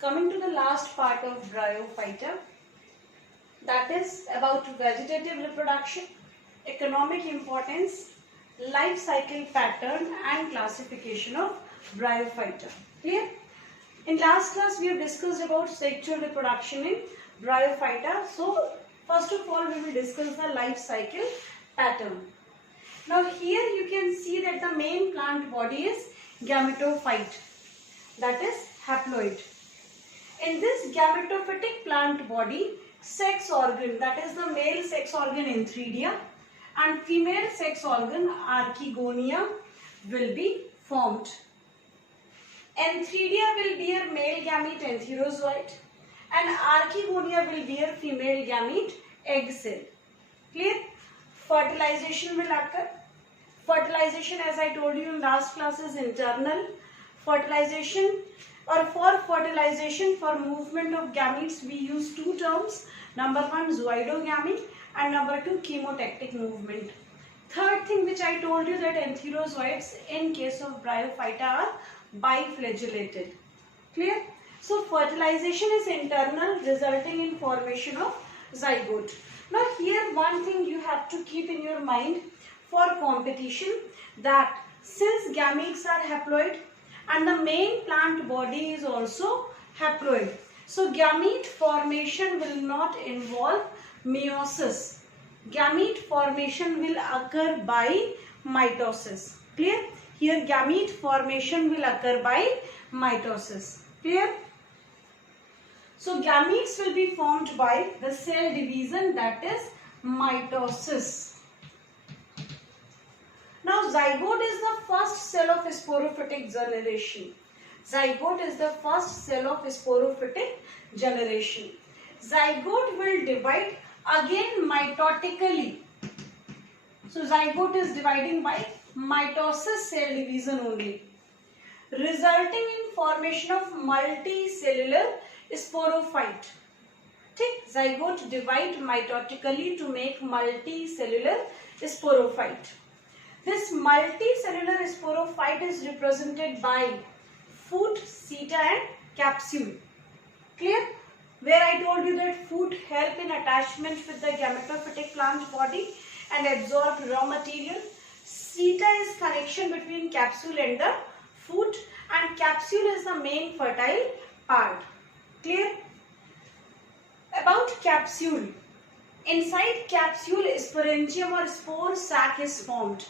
coming to the last part of Bryophyta, that is about vegetative reproduction, economic importance, life cycle pattern and classification of Bryophyta. Clear? In last class we have discussed about sexual reproduction in Bryophyta. So first of all we will discuss the life cycle pattern. Now here you can see that the main plant body is gametophyte, that is haploid. In this gametophytic plant body, sex organ, that is the male sex organ Enthredia and female sex organ Archegonia will be formed. Enthredia will bear male gamete entherozoite and Archegonia will bear female gamete egg cell. Clear? Fertilization will occur. Fertilization, as I told you in last class, is internal. Fertilization, or for fertilization, for movement of gametes, we use two terms. Number one, zoidogamy, and number two, chemotactic movement. Third thing which I told you, that entherozoites in case of Bryophyta are biflagellated. Clear? So fertilization is internal, resulting in formation of zygote. Now here one thing you have to keep in your mind for competition, that since gametes are haploid and the main plant body is also haploid, so gamete formation will not involve meiosis. Gamete formation will occur by mitosis. Clear? Here gamete formation will occur by mitosis. Clear? So gametes will be formed by the cell division, that is mitosis. Now zygote is the first cell of sporophytic generation. Zygote is the first cell of sporophytic generation. Zygote will divide again mitotically. So zygote is dividing by mitosis cell division only, resulting in formation of multicellular sporophyte. Zygote divide mitotically to make multicellular sporophyte. This multicellular sporophyte is represented by foot, seta and capsule. Clear? Where I told you that foot help in attachment with the gametophytic plant body and absorb raw material. Seta is connection between capsule and the foot, and capsule is the main fertile part. Clear? About capsule. Inside capsule, sporangium or spore sac is formed.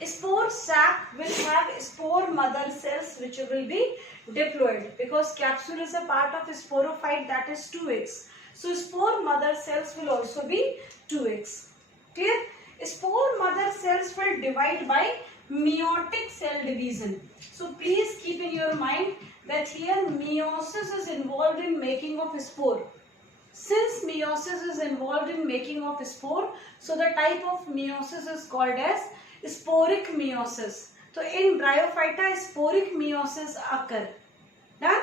Spore sac will have spore mother cells which will be diploid, because capsule is a part of sporophyte, that is 2x. So spore mother cells will also be 2x. Clear? Spore mother cells will divide by meiotic cell division. So please keep in your mind that here meiosis is involved in making of spore. Since meiosis is involved in making of spore, so the type of meiosis is called as sporic meiosis. So in Bryophyta, sporic meiosis occur. Done?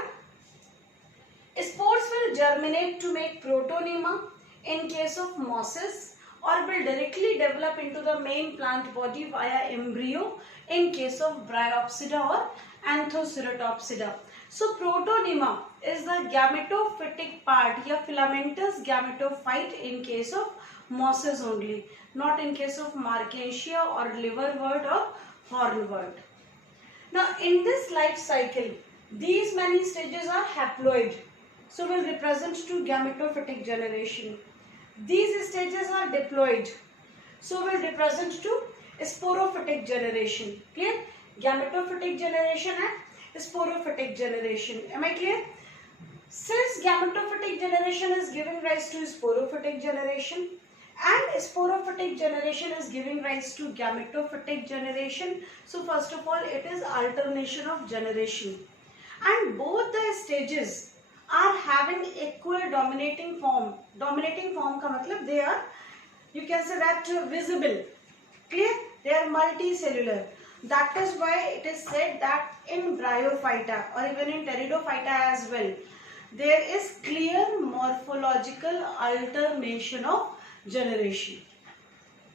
Spores will germinate to make protonema in case of mosses, or will directly develop into the main plant body via embryo in case of Bryopsida or Anthoceratopsida. So protonema is the gametophytic part, या filamentous gametophyte in case of mosses only, not in case of Marchantia or liverwort or hornwort. Now in this life cycle, these many stages are haploid, so will represent to gametophytic generation. These stages are diploid, so will represent to sporophytic generation. Clear? Gametophytic generation and sporophytic generation. Am I clear? Since gametophytic generation is giving rise to sporophytic generation and sporophytic generation is giving rise to gametophytic generation, so first of all it is alternation of generation, and both the stages are having equal dominating form. Dominating form का मतलब they are, you can say that, visible. Clear? They are multicellular. That is why it is said that in Bryophyta or even in Pteridophyta as well, there is clear morphological alternation of generation.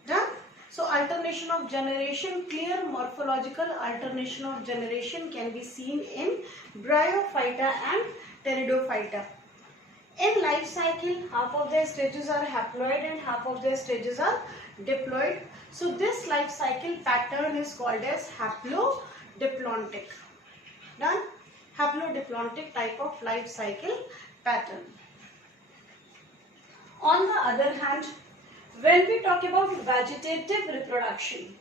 Done? So alternation of generation, clear morphological alternation of generation can be seen in Bryophyta and Pteridophyta. In life cycle, half of their stages are haploid and half of their stages are diploid. So this life cycle pattern is called as haplodiplontic. Done? Haplodiplontic type of life cycle pattern. On the other hand, when we talk about vegetative reproduction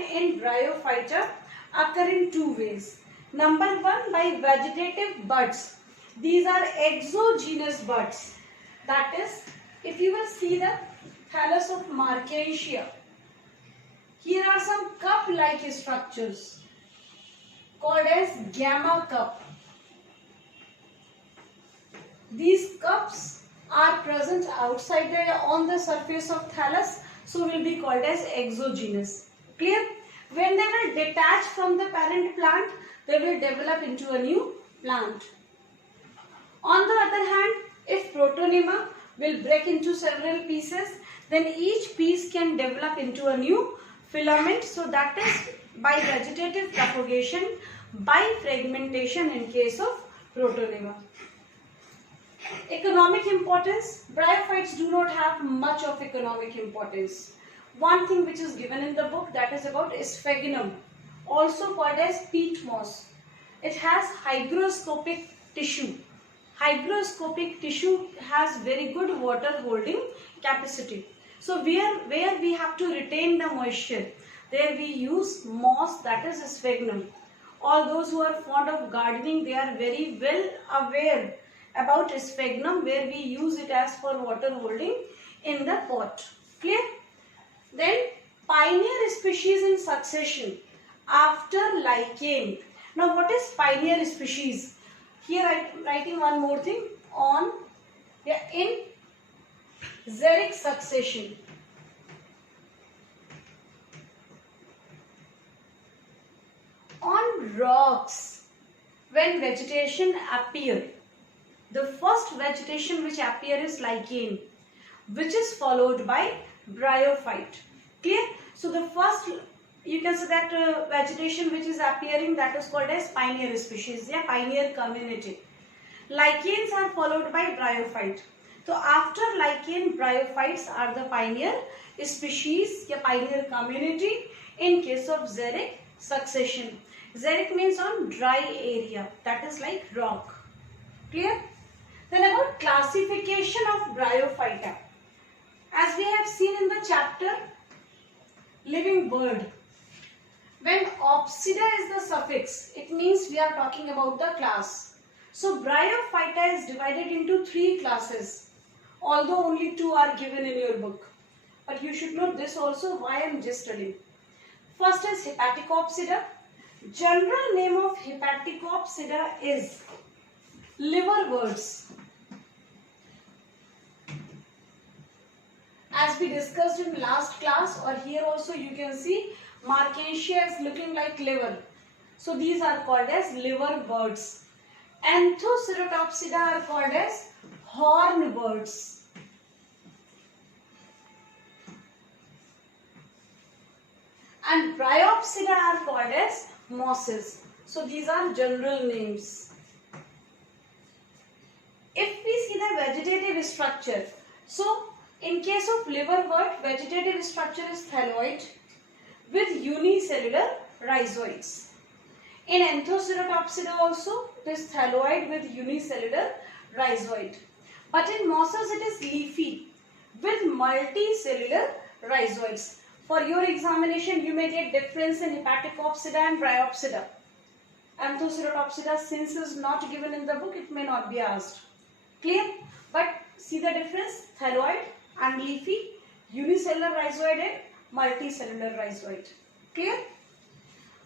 in Bryophyta occur in two ways. Number one, by vegetative buds. These are exogenous buds. That is, if you will see the thallus of Marchantia, here are some cup-like structures called as gamma cup. These cups are present outside on the surface of thallus, so will be called as exogenous. Clear? When they will detach from the parent plant, they will develop into a new plant. On the other hand, if Protonema will break into several pieces, then each piece can develop into a new filament. So that is by vegetative propagation, by fragmentation in case of Protonema. Economic importance. Bryophytes do not have much of economic importance. One thing which is given in the book, that is about sphagnum, also called as peat moss. It has hygroscopic tissue. Hygroscopic tissue has very good water holding capacity. So where we have to retain the moisture, there we use moss, that is sphagnum. All those who are fond of gardening, they are very well aware about sphagnum, where we use it as for water holding in the pot. Clear? Then pioneer species in succession after lichen. Now what is pioneer species? Here I am writing one more thing on in xeric succession. On rocks, when vegetation appear, the first vegetation which appear is lichen, which is followed by bryophyte. Clear? So the first, you can say that vegetation which is appearing, that is called as pioneer species, pioneer community. Lichens are followed by bryophyte. So after lichen, bryophytes are the pioneer species, pioneer community in case of xeric succession. Xeric means on dry area, that is like rock. Clear? Then about classification of Bryophyta. As we have seen in the chapter living bird, when Opsida is the suffix, it means we are talking about the class. So Bryophyta is divided into three classes, although only two are given in your book. But you should know this also, why I am just telling. First is Hepaticopsida. General name of Hepaticopsida is liverbirds. As we discussed in last class, or here also you can see Marchantia is looking like liver. So these are called as liverbirds. Anthoceratopsida are called as hornbirds. And Bryopsida are called as mosses. So these are general names. If we see the vegetative structure, so in case of liverbird, vegetative structure is thalloid with unicellular rhizoids. In Anthoceratopsida also, it is thalloid with unicellular rhizoid. But in mosses, it is leafy with multicellular rhizoids. For your examination, you may get difference in Hepaticopsida and Bryopsida. Anthoceratopsida, since is not given in the book, it may not be asked. Clear? But see the difference? Thalloid and leafy, unicellular rhizoid and multicellular rhizoid. Clear?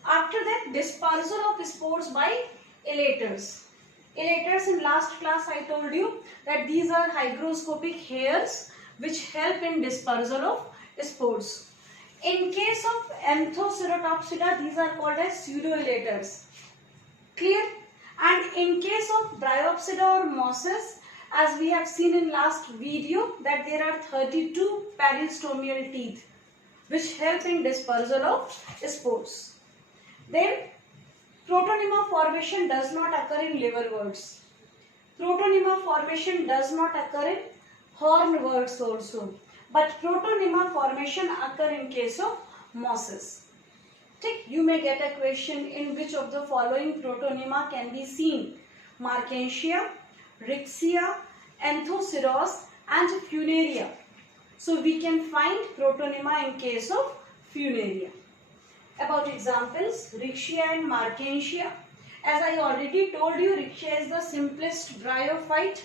After that, dispersal of spores by elaters. Elaters, in last class I told you that these are hygroscopic hairs which help in dispersal of spores. In case of Anthoceratopsida, these are called as pseudoelaters. Clear? And in case of Bryopsida or mosses, as we have seen in last video, that there are 32 peristomial teeth which help in dispersal of spores. Then Protonema formation does not occur in liverworts. Protonema formation does not occur in hornworts also. But protonema formation occur in case of mosses. You may get a question, in which of the following protonema can be seen? Marchantia, Rixia, Anthoceros and Funaria. So we can find protonema in case of Funaria. About examples, Rixia and Marchantia. As I already told you, Rixia is the simplest bryophyte.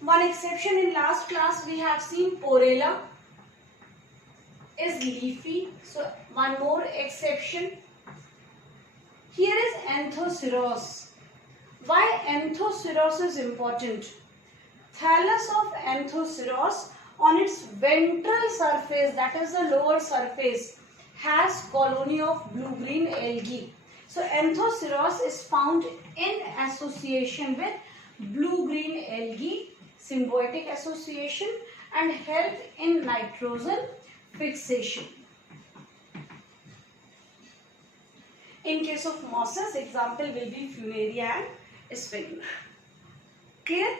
One exception in last class we have seen, Porella is leafy. So one more exception. Here is Anthoceros. Why Anthoceros is important? Thallus of Anthoceros on its ventral surface, that is the lower surface, has colony of blue-green algae. So Anthoceros is found in association with blue-green algae, symbiotic association, and help in nitrogen fixation. In case of mosses, example will be Funaria and Sphagnum. Clear?